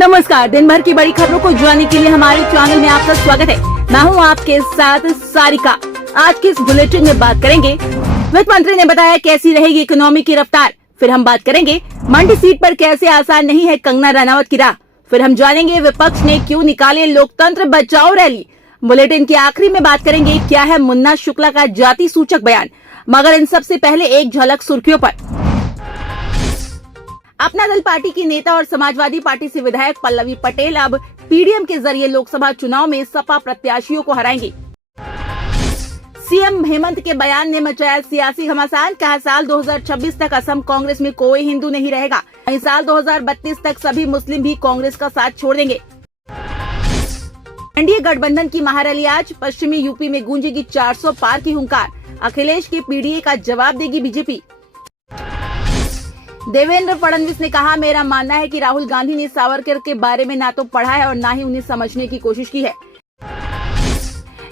नमस्कार, दिन भर की बड़ी खबरों को जानने के लिए हमारे चैनल में आपका स्वागत है। मैं हूं आपके साथ सारिका। आज के इस बुलेटिन में बात करेंगे, वित्त मंत्री ने बताया कैसी रहेगी इकोनॉमी की रफ्तार। फिर हम बात करेंगे मंडी सीट पर कैसे आसान नहीं है कंगना रनावत की राह। फिर हम जानेंगे विपक्ष ने क्यों निकाले लोकतंत्र बचाओ रैली। बुलेटिन के आखिरी में बात करेंगे क्या है मुन्ना शुक्ला का जाति सूचक बयान। मगर इन सबसे पहले एक झलक सुर्खियों पर। अपना दल पार्टी की नेता और समाजवादी पार्टी से विधायक पल्लवी पटेल अब पीडीएम के जरिए लोकसभा चुनाव में सपा प्रत्याशियों को हराएंगी। सीएम हेमंत के बयान ने मचाया सियासी घमासान। कहा साल 2026 तक असम कांग्रेस में कोई हिंदू नहीं रहेगा। वहीं साल 2032 तक सभी मुस्लिम भी कांग्रेस का साथ छोड़ देंगे। एनडीए गठबंधन की महारैली आज पश्चिमी यूपी में गूंजेगी 400 पार की हुंकार। अखिलेश के पीडीए का जवाब देगी बीजेपी। देवेंद्र फडणवीस ने कहा मेरा मानना है कि राहुल गांधी ने सावरकर के बारे में ना तो पढ़ा है और ना ही उन्हें समझने की कोशिश की है।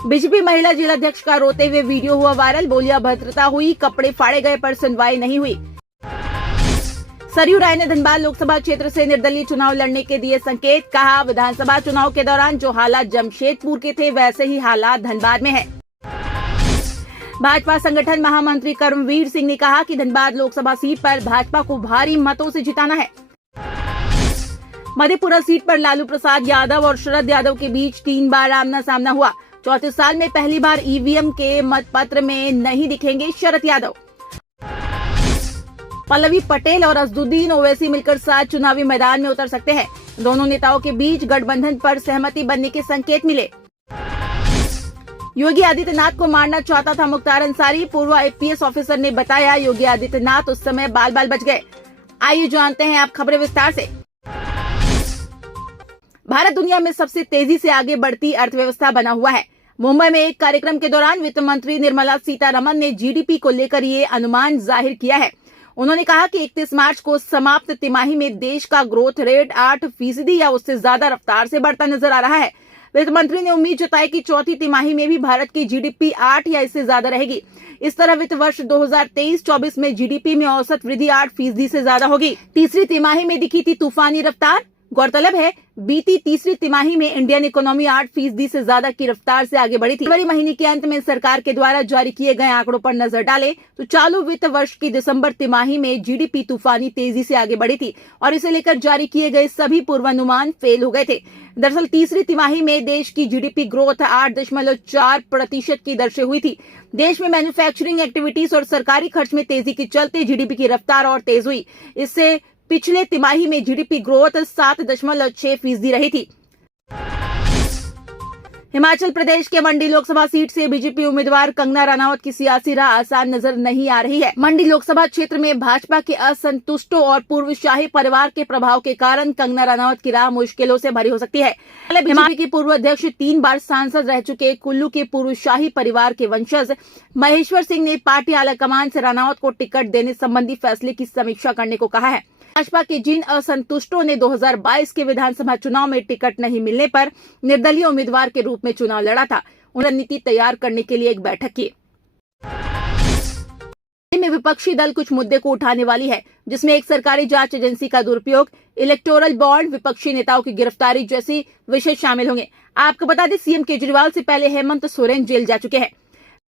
बीजेपी महिला जिलाध्यक्ष का रोते हुए वीडियो हुआ वायरल। बोलिया भद्रता हुई, कपड़े फाड़े गए पर सुनवाई नहीं हुई। सरयू राय ने धनबाद लोकसभा क्षेत्र से निर्दलीय चुनाव लड़ने के दिए संकेत। कहा विधानसभा चुनाव के दौरान जो हालात जमशेदपुर के थे वैसे ही हालात धनबाद में है। भाजपा संगठन महामंत्री कर्मवीर सिंह ने कहा कि धनबाद लोकसभा सीट पर भाजपा को भारी मतों से जिताना है। मधेपुरा सीट पर लालू प्रसाद यादव और शरद यादव के बीच 3 बार आमना सामना हुआ। 34 साल में पहली बार ईवीएम के मतपत्र में नहीं दिखेंगे शरद यादव। पल्लवी पटेल और असदुद्दीन ओवैसी मिलकर साथ चुनावी मैदान में उतर सकते हैं। दोनों नेताओं के बीच गठबंधन पर सहमति बनने के संकेत मिले। योगी आदित्यनाथ को मारना चाहता था मुख्तार अंसारी। पूर्व आईपीएस ऑफिसर ने बताया योगी आदित्यनाथ उस समय बाल बाल बच गए। आइए जानते हैं आप खबरें विस्तार से। भारत दुनिया में सबसे तेजी से आगे बढ़ती अर्थव्यवस्था बना हुआ है। मुंबई में एक कार्यक्रम के दौरान वित्त मंत्री निर्मला सीतारमण ने जीडीपी को लेकर ये अनुमान जाहिर किया है। उन्होंने कहा कि 31 मार्च को समाप्त तिमाही में देश का ग्रोथ रेट 8% या उससे ज्यादा रफ्तार से बढ़ता नजर आ रहा है। वित्त मंत्री ने उम्मीद जताई कि चौथी तिमाही में भी भारत की जीडीपी 8 या इससे ज्यादा रहेगी। इस तरह वित्त वर्ष 2023-24 में जीडीपी में औसत वृद्धि 8% से ज्यादा होगी। तीसरी तिमाही में दिखी थी तूफानी रफ्तार। गौरतलब है बीती तीसरी तिमाही में इंडियन इकोनॉमी 8% से ज्यादा की रफ्तार से आगे बढ़ी थी। फरवरी महीने के अंत में सरकार के द्वारा जारी किए गए आंकड़ों पर नजर डालें तो चालू वित्त वर्ष की दिसंबर तिमाही में जीडीपी तूफानी तेजी से आगे बढ़ी थी और इसे लेकर जारी किए गए सभी पूर्वानुमान फेल हो गए थे। दरअसल तीसरी तिमाही में देश की जीडीपी ग्रोथ 8.4% की दर से हुई थी। देश में मैन्युफैक्चरिंग एक्टिविटीज और सरकारी खर्च में तेजी के चलते जीडीपी की रफ्तार और तेज हुई। इससे पिछले तिमाही में जीडीपी ग्रोथ 7.6% रही थी। हिमाचल प्रदेश के मंडी लोकसभा सीट से बीजेपी उम्मीदवार कंगना रनावत की सियासी राह आसान नजर नहीं आ रही है। मंडी लोकसभा क्षेत्र में भाजपा के असंतुष्टों और पूर्व शाही परिवार के प्रभाव के कारण कंगना रनावत की राह मुश्किलों से भरी हो सकती है। बीजेपी की पूर्व अध्यक्ष 3 बार सांसद रह चुके कुल्लू के पूर्व शाही परिवार के वंशज महेश्वर सिंह ने पार्टी आलाकमान से रनावत को टिकट देने संबंधी फैसले की समीक्षा करने को कहा है। भाजपा के जिन असंतुष्टों ने 2022 के विधानसभा चुनाव में टिकट नहीं मिलने पर निर्दलीय उम्मीदवार के रूप में चुनाव लड़ा था, उन्होंने रणनीति तैयार करने के लिए एक बैठक की। में विपक्षी दल कुछ मुद्दे को उठाने वाली है, जिसमें एक सरकारी जांच एजेंसी का दुरुपयोग, इलेक्टोरल बॉन्ड, विपक्षी नेताओं की गिरफ्तारी जैसी विषय शामिल होंगे। आपको बता दें सीएम केजरीवाल से पहले हेमंत सोरेन जेल जा चुके हैं।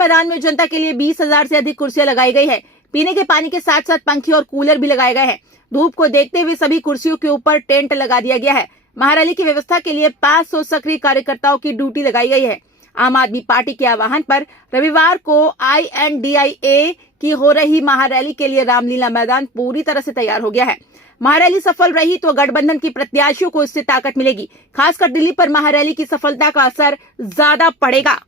मैदान में जनता के लिए 20,000 से अधिक कुर्सियां लगाई गई है। पीने के पानी के साथ साथ पंखे और कूलर भी लगाए गए हैं। धूप को देखते हुए सभी कुर्सियों के ऊपर टेंट लगा दिया गया है। महारैली की व्यवस्था के लिए 500 सक्रिय कार्यकर्ताओं की ड्यूटी लगाई गई है। आम आदमी पार्टी के आह्वान पर रविवार को INDIA की हो रही महारैली के लिए रामलीला मैदान पूरी तरह से तैयार हो गया है। महारैली सफल रही तो गठबंधन की प्रत्याशियों को इससे ताकत मिलेगी। खासकर दिल्ली पर महारैली की सफलता का असर ज्यादा पड़ेगा।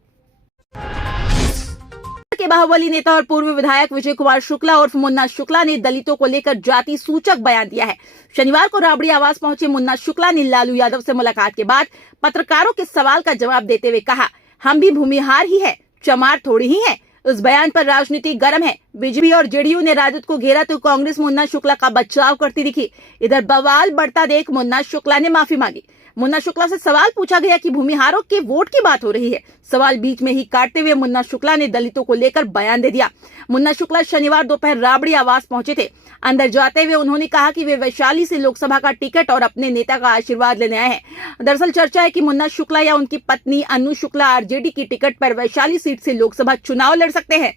के बाहुबली नेता और पूर्व विधायक विजय कुमार शुक्ला उर्फ मुन्ना शुक्ला ने दलितों को लेकर जाति सूचक बयान दिया है। शनिवार को राबड़ी आवास पहुंचे मुन्ना शुक्ला ने लालू यादव से मुलाकात के बाद पत्रकारों के सवाल का जवाब देते हुए कहा, हम भी भूमिहार ही है, चमार थोड़ी ही है। उस बयान पर राजनीति गर्म है। बीजेपी और जेडीयू ने राजद को घेरा तो कांग्रेस मुन्ना शुक्ला का बचाव करती दिखी। इधर बवाल बढ़ता देख मुन्ना शुक्ला ने माफी मांगी। मुन्ना शुक्ला से सवाल पूछा गया कि भूमिहारों के वोट की बात हो रही है। सवाल बीच में ही काटते हुए मुन्ना शुक्ला ने दलितों को लेकर बयान दे दिया। मुन्ना शुक्ला शनिवार दोपहर राबड़ी आवास पहुंचे थे। अंदर जाते हुए उन्होंने कहा कि वे वैशाली से लोकसभा का टिकट और अपने नेता का आशीर्वाद लेने आए हैं। दरअसल चर्चा है कि मुन्ना शुक्ला या उनकी पत्नी अनु शुक्ला आरजेडी की टिकट पर वैशाली सीट से लोकसभा चुनाव लड़ सकते हैं।